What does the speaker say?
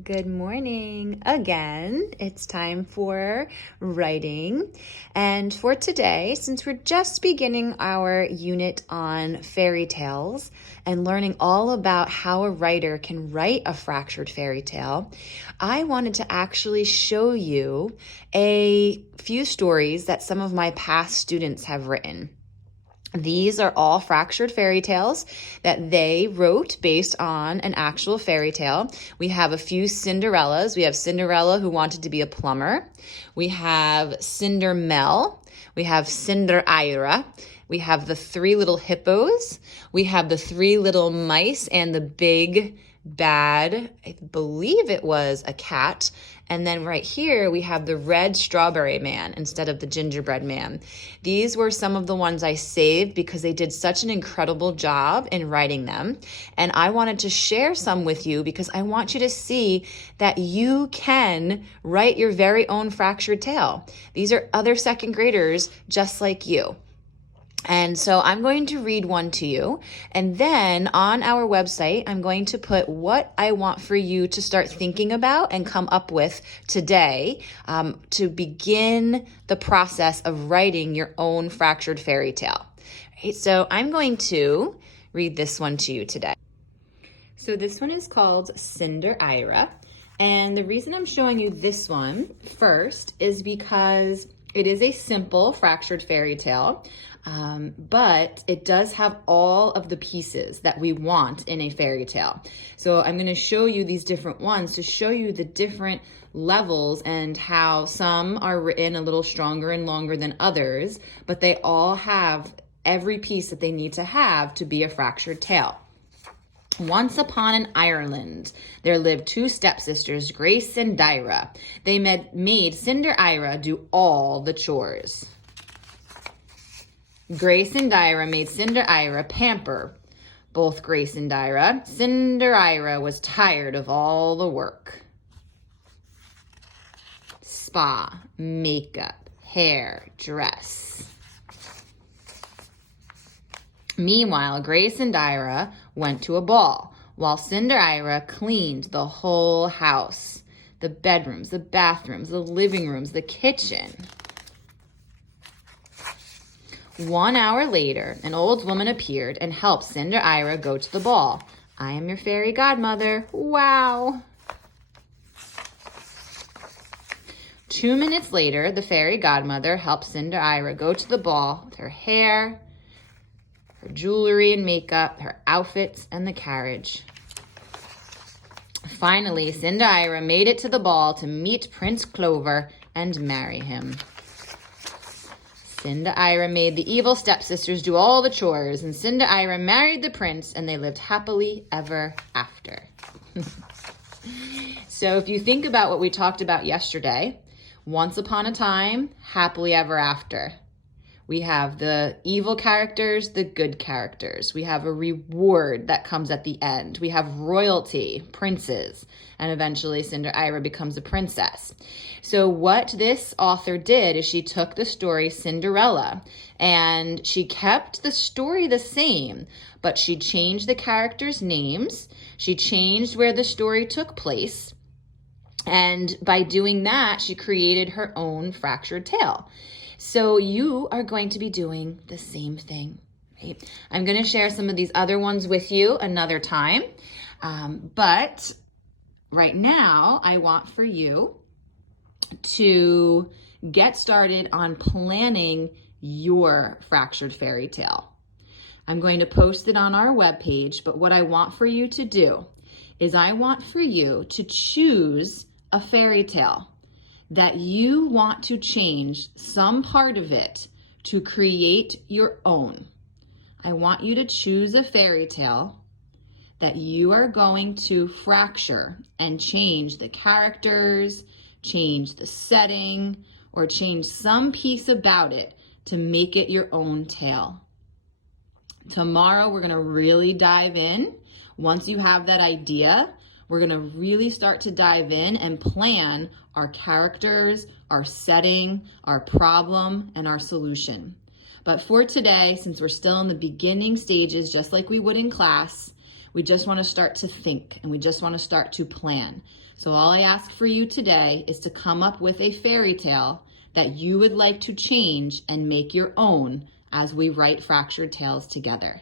Good morning again. It's time for writing. And for today, since we're just beginning our unit on fairy tales and learning all about how a writer can write a fractured fairy tale, I wanted to actually show you a few stories that some of my past students have written. These are all fractured fairy tales that they wrote based on an actual fairy tale. We have a few Cinderellas. We have Cinderella who wanted to be a plumber. We have Cindermel. We have Cinderira. We have the three little hippos. We have the three little mice and the big bad, I believe it was a cat. And then right here, we have the red strawberry man instead of the gingerbread man. These were some of the ones I saved because they did such an incredible job in writing them. And I wanted to share some with you because I want you to see that you can write your very own fractured tale. These are other second graders just like you. And so I'm going to read one to you. And then on our website, I'm going to put what I want for you to start thinking about and come up with today to begin the process of writing your own fractured fairy tale. Right, so I'm going to read this one to you today. So this one is called Cinderira. And the reason I'm showing you this one first is because it is a simple fractured fairy tale. But it does have all of the pieces that we want in a fairy tale. So I'm going to show you these different ones to show you the different levels and how some are written a little stronger and longer than others, but they all have every piece that they need to have to be a fractured tale. Once upon an Ireland, there lived two stepsisters, Grace and Dyra. They made Cinderira do all the chores. Grace and Dyra made Cinderira pamper both Grace and Dyra. Cinderira was tired of all the work. Spa, makeup, hair, dress. Meanwhile, Grace and Dyra went to a ball, while Cinderira cleaned the whole house. The bedrooms, the bathrooms, the living rooms, the kitchen. 1 hour later, an old woman appeared and helped Cinderira go to the ball. I am your fairy godmother. Wow. 2 minutes later, the fairy godmother helped Cinderira go to the ball with her hair, her jewelry and makeup, her outfits, and the carriage. Finally, Cinderira made it to the ball to meet Prince Clover and marry him. Cinderira made the evil stepsisters do all the chores, and Cinderira married the prince, and they lived happily ever after. So if you think about what we talked about yesterday, once upon a time, happily ever after. We have the evil characters, the good characters. We have a reward that comes at the end. We have royalty, princes, and eventually Cinderira becomes a princess. So what this author did is she took the story Cinderella and she kept the story the same, but she changed the characters' names. She changed where the story took place. And by doing that, she created her own fractured tale. So you are going to be doing the same thing, right? I'm going to share some of these other ones with you another time. But right now, I want for you to get started on planning your fractured fairy tale. I'm going to post it on our webpage, but what I want for you to do is I want for you to choose a fairy tale that you want to change some part of it to create your own. I want you to choose a fairy tale that you are going to fracture and change the characters, change the setting, or change some piece about it to make it your own tale. Tomorrow, we're going to really dive in. Once you have that idea, we're going to really start to dive in and plan our characters, our setting, our problem, and our solution. But for today, since we're still in the beginning stages, just like we would in class, We just want to start to think, and we just want to start to plan. So all I ask for you today is to come up with a fairy tale that you would like to change and make your own as we write Fractured Tales together.